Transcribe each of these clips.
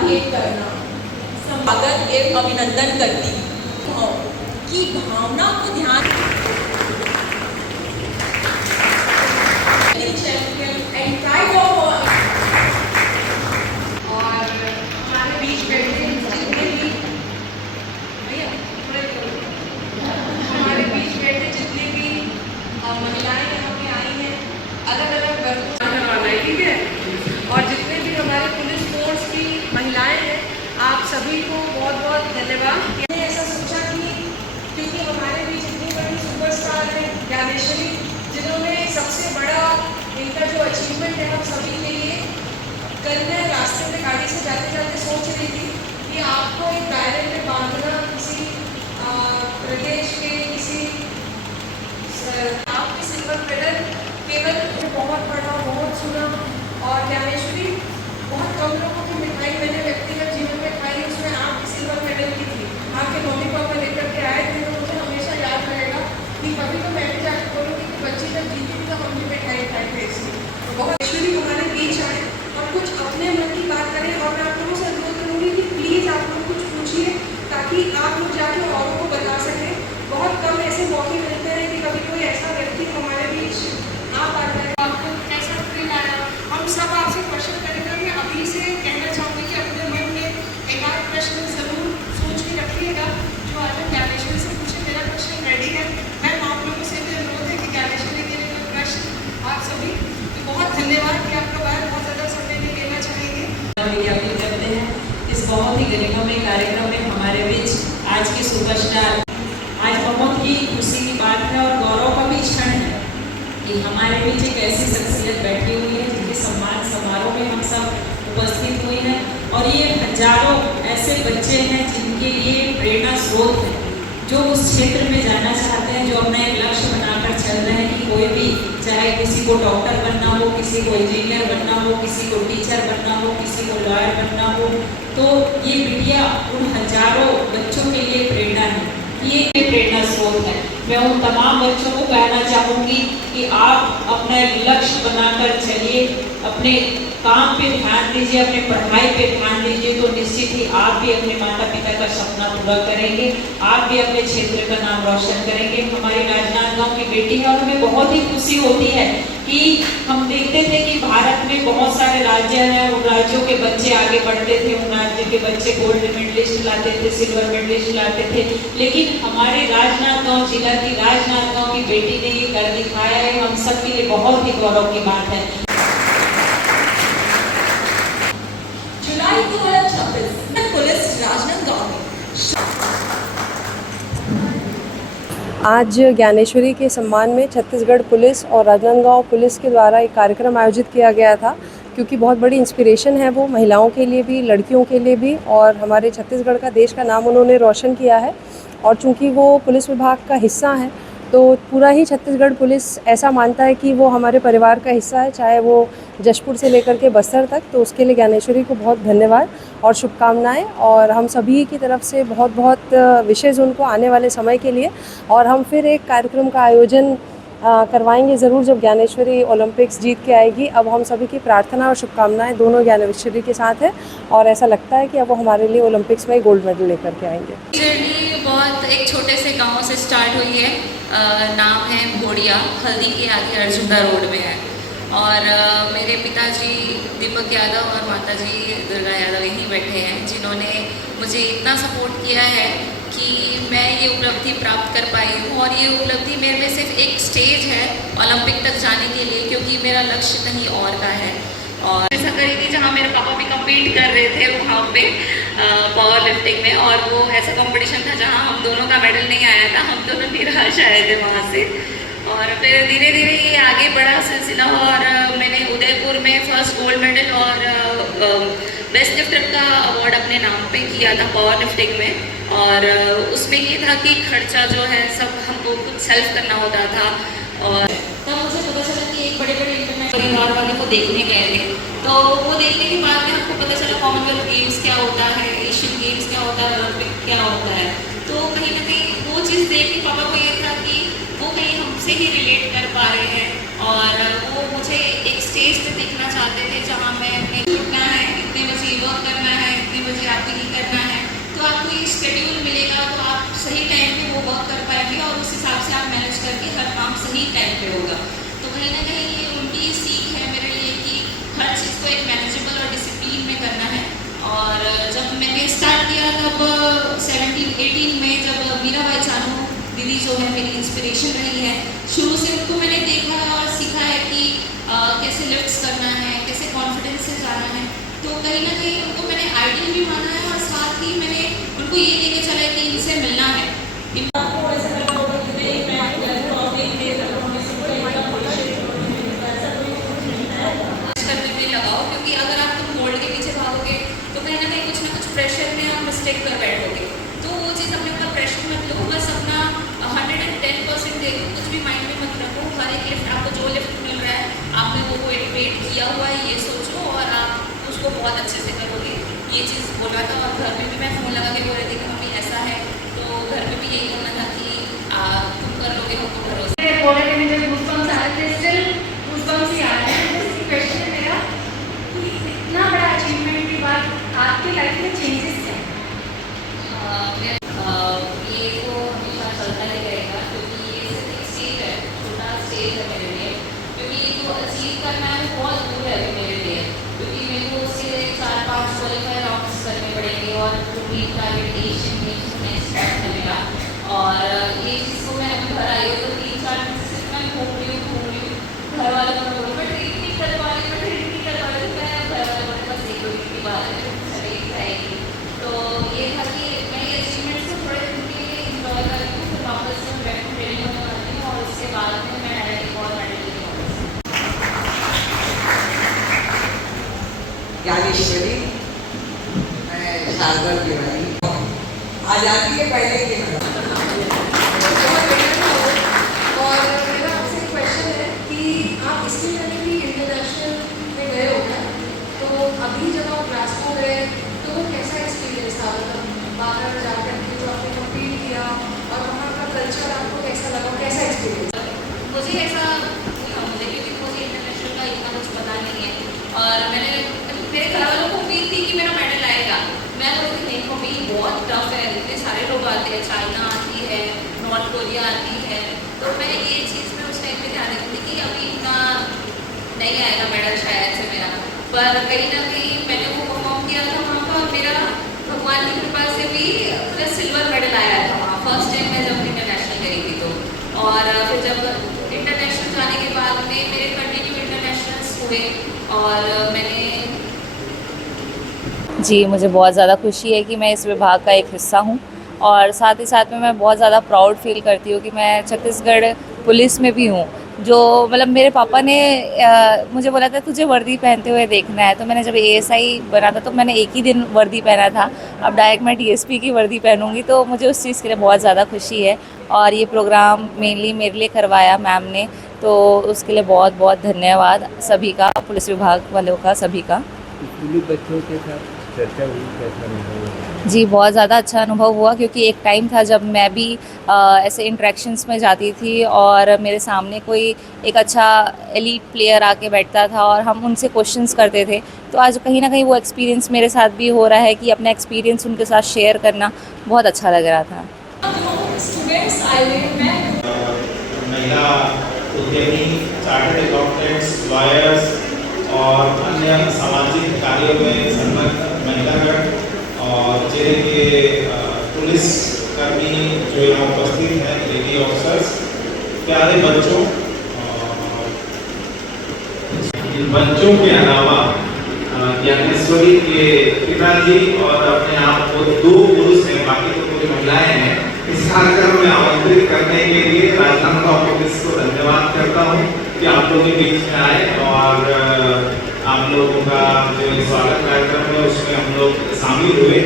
भेंट करना, स्वागत एवं अभिनंदन करती हूँ कि भावना को ध्यान एंड प्राइड ऑफ और हमारे बीच बैठे जितने भी हमारे बीच बैठे जितने भी महिलाएं यहाँ पे आई हैं, अलग अलग वर्गों करवाना है, ठीक है। और जितने भी हमारे पुलिस फोर्स की महिलाएं हैं, आप सभी को बहुत बहुत धन्यवाद। मैंने ऐसा सोचा कि क्योंकि हमारे बीच इतनी बड़ी सुपरस्टार है ज्ञानेश्वरी, जिन्होंने सबसे बड़ा इनका जो अचीवमेंट है हम सभी के लिए, कल मैं रास्ते में गाड़ी से जाते जाते सोच रही थी कि आपको एक दायरे में बांधना किसी प्रदेश के किसी आपके सिल्वर मेडल केवल बहुत बड़ा बहुत सुना। और ज्ञानेश्वरी बहुत कम लोगों की मिठाई मैंने व्यक्तिगत जीवन में खाई, उसमें आपकी सिल्वर मेडल की थी, आपके मम्मी पापा लेकर के आए थे। तो मुझे हमेशा याद रहेगा कि कभी तो मैं भी जाकर बोलूँगी कि बच्ची जब जीती थी तो हमने मिठाई खाई थे इसकी। तो बहुत ऐश्वरी हमारे बीच आए और कुछ अपने मन की बात करें। और मैं आप लोगों से अनुरोध करूँगी कि प्लीज़ आप लोग कुछ पूछिए ताकि आप लोग जाके औरों को बता सकें। बहुत कम ऐसे मौके मिलते हैं कि कभी कोई ऐसा व्यक्ति हमारे बीच आ पाता है। आपको कैसा फील आया, हम सब आपसे क्वेश्चन करेंगे। मैं अभी से कहना चाहूँगी कि अपने मन में एक आध प्रश्न जरूर सोच के रखिएगा जो आज हम ज्ञानेश्वरी से पूछे। मेरा क्वेश्चन रेडी है। मैम आप लोगों से भी अनुरोध है कि ज्ञानेश्वरी के लिए प्रश्न आप सभी तो बहुत धन्यवाद कि आपका बहुत ज़्यादा समय नहीं लेना चाहेंगे। विज्ञापन करते हैं इस बहुत ही गरिमामय कार्यक्रम में हमारे बीच आज की सुपरस्टार। आज बहुत ही खुशी की बात है और गौरव का भी क्षण है कि हमारे बीच एक ऐसी शख्सियत बैठी हुई है जिनके सम्मान समारोह में हम सब उपस्थित हुए हैं। और ये हजारों ऐसे बच्चे हैं जिनके लिए प्रेरणा स्रोत है, जो उस क्षेत्र में जाना चाहते हैं, जो अपना एक लक्ष्य बनाकर चल रहे हैं कि कोई भी, चाहे किसी को डॉक्टर बनना हो, किसी को इंजीनियर बनना हो, किसी को टीचर बनना हो, किसी को लॉयर बनना हो, तो ये बिटिया उन हजारों बच्चों के लिए प्रेरणा है, ये प्रेरणा स्रोत है। मैं उन तमाम बच्चों को कहना चाहूँगी कि आप अपना एक लक्ष्य बनाकर चलिए, अपने काम पे ध्यान दीजिए, अपने पढ़ाई पे ध्यान दीजिए, तो निश्चित ही आप भी अपने माता पिता का सपना पूरा करेंगे, आप भी अपने क्षेत्र का नाम रोशन करेंगे। हमारी राजनांदगांव की बेटी है और हमें बहुत ही खुशी होती है कि हम देखते थे कि भारत में बहुत सारे राज्य हैं, उन राज्यों के बच्चे आगे बढ़ते थे, उन राज्य के बच्चे गोल्ड मेडलिस्ट लाते थे, सिल्वर मेडलिस्ट लाते थे, लेकिन हमारे राजनांदगांव जिला की राजनांदगांव की बेटी ने ये कर दिखाया है। हम सब के लिए बहुत ही गौरव की बात है। जुलाई 2026 पुलिस राजनांदगांव में आज ज्ञानेश्वरी के सम्मान में छत्तीसगढ़ पुलिस और राजनांदगांव पुलिस के द्वारा एक कार्यक्रम आयोजित किया गया था, क्योंकि बहुत बड़ी इंस्पिरेशन है वो महिलाओं के लिए भी, लड़कियों के लिए भी। और हमारे छत्तीसगढ़ का, देश का नाम उन्होंने रोशन किया है। और चूंकि वो पुलिस विभाग का हिस्सा हैं, तो पूरा ही छत्तीसगढ़ पुलिस ऐसा मानता है कि वो हमारे परिवार का हिस्सा है, चाहे वो जशपुर से लेकर के बस्तर तक। तो उसके लिए ज्ञानेश्वरी को बहुत धन्यवाद और शुभकामनाएं। और हम सभी की तरफ से बहुत बहुत विशेष उनको आने वाले समय के लिए। और हम फिर एक कार्यक्रम का आयोजन करवाएंगे ज़रूर जब ज्ञानेश्वरी ओलंपिक्स जीत के आएगी। अब हम सभी की प्रार्थना और शुभकामनाएं दोनों ज्ञानेश्वरी के साथ है और ऐसा लगता है कि अब वो हमारे लिए ओलंपिक्स में गोल्ड मेडल लेकर के आएंगे। जर्नी बहुत एक छोटे से गांव से स्टार्ट हुई है। नाम है भोड़िया, हल्दी के आगे अर्जुनदा रोड में है। और मेरे पिताजी दीपक यादव और माताजी दुर्गा यादव यहीं बैठे हैं, जिन्होंने मुझे इतना सपोर्ट किया है कि मैं ये उपलब्धि प्राप्त कर पाई हूँ। और ये उपलब्धि मेरे में सिर्फ एक स्टेज है ओलंपिक तक जाने के लिए, क्योंकि मेरा लक्ष्य कहीं और का है। और ऐसा करी थी जहाँ मेरे पापा भी कम्पीट कर रहे थे वहाँ पे पावर लिफ्टिंग में, और वो ऐसा कंपटीशन था जहाँ हम दोनों का मेडल नहीं आया था, हम दोनों निराश आए थे वहाँ से। और फिर धीरे धीरे ये आगे बढ़ा सिलसिला, और मैंने उदयपुर में फर्स्ट गोल्ड मेडल और बेस्ट लिफ्टर का अवार्ड अपने नाम पे किया था पावर लिफ्टिंग में। और उसमें ये था कि खर्चा जो है सब हमको खुद सेल्फ करना होता था। और तब मुझे पता चला कि एक बड़े बड़े इंटरनेशनल परिवार वाले को देखने गए थे, तो वो देखने के बाद में हमको पता चला कॉमनवेल्थ गेम्स क्या होता है, एशियन गेम्स क्या होता है, ओलंपिक क्या होता है। तो कहीं ना कहीं वो चीज़ देख के पापा को ये था कि वो कहीं हमसे ही रिलेट कर पा रहे हैं, और वो मुझे एक स्टेज पे देखना चाहते थे जहाँ मैं अपने जुटना है, इतने बजे वर्क करना है, इतने सही टाइम पे वो वर्क कर पाएंगे और उस हिसाब से आप मैनेज करके हर काम सही टाइम पे होगा। तो कहीं ना कहीं ये उनकी सीख है मेरे लिए कि हर चीज़ को एक मैनेजेबल और डिसिप्लिन में करना है। और जब मैंने स्टार्ट किया तब 17-18 में जब मीराबाई चानू दीदी जो है मेरी इंस्पिरेशन रही है, शुरू से उनको मैंने देखा और सीखा है कि कैसे लिफ्ट्स करना है, कैसे कॉन्फिडेंस से जाना है। तो कहीं ना कहीं उनको मैंने आइडियल भी माना है और साथ ही मैंने उनको ये लेके चला है कि इनसे मिलना है। करने में लगाओ, क्योंकि अगर आप तुम गोल्ड के पीछे भागोगे तो कहीं ना कुछ प्रेशर में आप मिस्टेक कर बैठोगे। तो वो चीज़ अपने ऊपर प्रेशर मत लो, बस अपना 110% देखो, कुछ भी माइंड में मत रखो। हर एक लिफ्ट आपको जो लिफ्ट मिल रहा है आपने वो वेट किया हुआ है ये सोचो और आप उसको बहुत अच्छे से करोगे। ये चीज़ बोला था और घर में भी मैं फ़ोन लगा के बोल रही थी कि मम्मी ऐसा है, तो घर में भी यही बोलना था कि तुम कर लोगे, हमको भरोसा। बोले थे मुझे गूज़बम्स आ रहे थे, स्टिल गूज़बम्स ही आ रहे हैं। जैसे क्वेश्चन है मेरा कि इतना बड़ा अचीवमेंट के बाद आपकी लाइफ में चेंजेस क्या हैं? ये तो हमेशा चलता ही रहेगा, क्योंकि ये सिर्फ एक स्टेज है, छोटा स्टेज है मेरे लिए। क्योंकि ये जो अचीव करना है वो बहुत दूर है अभी मेरे लिए, क्योंकि मेरे को उसके 4-5 क्वालिफाई राउंड्स करने पड़ेंगे और पूरी प्राइवेट एशियन गेम्स में स्टार्ट मिलेगा। और ये चीज़ को मैं अभी घर आई हूँ तो 3-4 दिन से सिर्फ मैं घूम रही हूँ। घर वालों को मैं बोलूँ मैं ट्रीट नहीं कर पा रही, मैं ट्रीट नहीं कर पा रही, तो मैं घर वालों को बस एक दो दिन की बात है चली जाएगी। तो ये था कि मैं ये अचीवमेंट को थोड़े दिन के लिए इंजॉय कर रही हूँ, फिर वापस से बैक टू ट्रेनिंग होने वाली हूँ और उसके बाद में मैं एक और मेडल लेके वापस। ज्ञानेश्वरी, मैं शारदा तिवारी, आज़ादी के पहले की मैं। और मेरा आपसे एक क्वेश्चन है कि आप इसके पहले भी इंटरनेशनल में गए हो क्या? तो अभी जब आप ग्लासगो गए तो वो कैसा एक्सपीरियंस था? मतलब बाहर जाकर के जो आपने कम्पीट किया और वहाँ का कल्चर आपको कैसा लगा, कैसा एक्सपीरियंस? मुझे ऐसा नहीं था मुझे, क्योंकि मुझे इंटरनेशनल का इतना कुछ पता नहीं है। और मैंने मेरे घर वालों को उम्मीद थी कि मेरा मेडल आएगा। मैं बोली थी नहीं मम्मी बहुत टफ है, इतने सारे लोग आते हैं, चाइना आती है, नॉर्थ कोरिया आती है। तो मैं ये चीज़ में उस टाइम पे ध्यान रखती थी कि अभी इतना नहीं आएगा मेडल शायद से मेरा, पर कहीं ना कहीं मैंने वो परफॉर्म किया था वहाँ पर और मेरा भगवान की कृपा से भी मुझे सिल्वर मेडल आया था वहाँ फर्स्ट टाइम मैं जब इंटरनेशनल गई थी तो। और फिर जब इंटरनेशनल जाने के बाद में मेरे कंटिन्यू इंटरनेशनल्स हुए और मैंने जी मुझे बहुत ज़्यादा खुशी है कि मैं इस विभाग का एक हिस्सा हूँ और साथ ही साथ में मैं बहुत ज़्यादा प्राउड फील करती हूँ कि मैं छत्तीसगढ़ पुलिस में भी हूँ। जो मतलब मेरे पापा ने मुझे बोला था तुझे वर्दी पहनते हुए देखना है, तो मैंने जब एएसआई बना था तो मैंने एक ही दिन वर्दी पहना था। अब डायरेक्ट मैं डीएसपी की वर्दी पहनूंगी, तो मुझे उस चीज़ के लिए बहुत ज़्यादा खुशी है। और ये प्रोग्राम मेनली मेरे लिए करवाया मैम ने, तो उसके लिए बहुत बहुत धन्यवाद सभी का, पुलिस विभाग वालों का, सभी का। स्कूली बच्चों के साथ चर्चा हुई, कैसा अनुभव हुआ? जी बहुत ज़्यादा अच्छा अनुभव हुआ, क्योंकि एक टाइम था जब मैं भी ऐसे इंटरेक्शंस में जाती थी और मेरे सामने कोई एक अच्छा एलीट प्लेयर आके बैठता था और हम उनसे क्वेश्चंस करते थे। तो आज कहीं ना कहीं वो एक्सपीरियंस मेरे साथ भी हो रहा है कि अपना एक्सपीरियंस उनके साथ शेयर करना बहुत अच्छा लग रहा था। महिला उद्यमी, चार्टर्ड अकाउंटेंट्स, लॉयर्स और अन्य सामाजिक कार्यों में संलग्न महिलागण और जिले के पुलिस कर्मी जो यहाँ उपस्थित हैं, लेडी ऑफिसर्स, प्यारे बच्चों, इन बच्चों के अलावा ज्ञानेश्वरी के पिताजी और अपने आप को 2 पुरुष हैं, बाकी तो पूरी महिलाएं हैं। इस कार्यक्रम में आमंत्रित करने के लिए राजनांदगांव पुलिस को धन्यवाद करता हूँ कि आप लोग के बीच में आए और आप लोगों का जो स्वागत कार्यक्रम है उसमें हम लोग शामिल हुए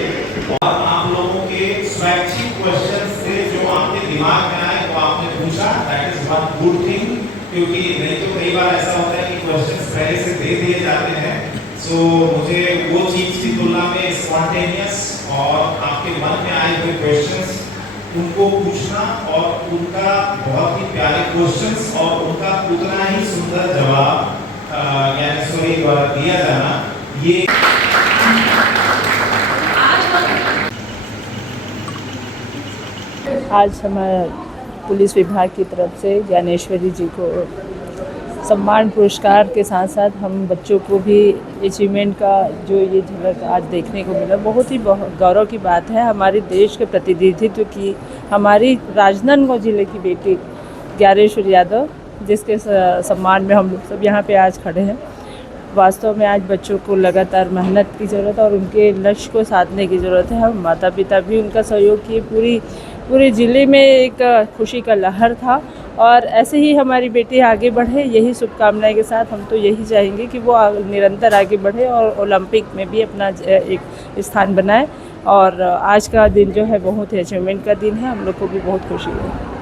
और आप लोगों के स्वैच्छिक क्वेश्चंस थे जो आपके दिमाग में आए वो आपने पूछा। That is one good thing, क्योंकि नहीं तो कई बार ऐसा होता है कि क्वेश्चंस पहले से दे दिए जाते हैं। सो मुझे वो चीज की तुलना में स्पॉन्टेनियस और आपके मन में आए हुए क्वेश्चंस उनको पूछना और उनका बहुत ही प्यारे क्वेश्चंस और उनका उतना ही सुंदर जवाब ज्ञानेश्वरी द्वारा दिया जाना, ये आज हमारे पुलिस विभाग की तरफ से ज्ञानेश्वरी जी को सम्मान पुरस्कार के साथ साथ हम बच्चों को भी अचीवमेंट का जो ये झलक आज देखने को मिला, बहुत ही गौरव की बात है। हमारे देश के प्रतिनिधित्व की हमारी राजनांदगांव जिले की बेटी ज्ञानेश्वरी यादव, जिसके सम्मान में हम लोग सब यहाँ पे आज खड़े हैं। वास्तव में आज बच्चों को लगातार मेहनत की ज़रूरत है और उनके लक्ष्य को साधने की ज़रूरत है। हम माता पिता भी उनका सहयोग किए। पूरे ज़िले में एक खुशी का लहर था और ऐसे ही हमारी बेटी आगे बढ़े, यही शुभकामनाएं के साथ हम तो यही चाहेंगे कि वो निरंतर आगे बढ़े और ओलंपिक में भी अपना एक स्थान बनाए। और आज का दिन जो है बहुत ही अचीवमेंट का दिन है, हम लोग को भी बहुत खुशी है।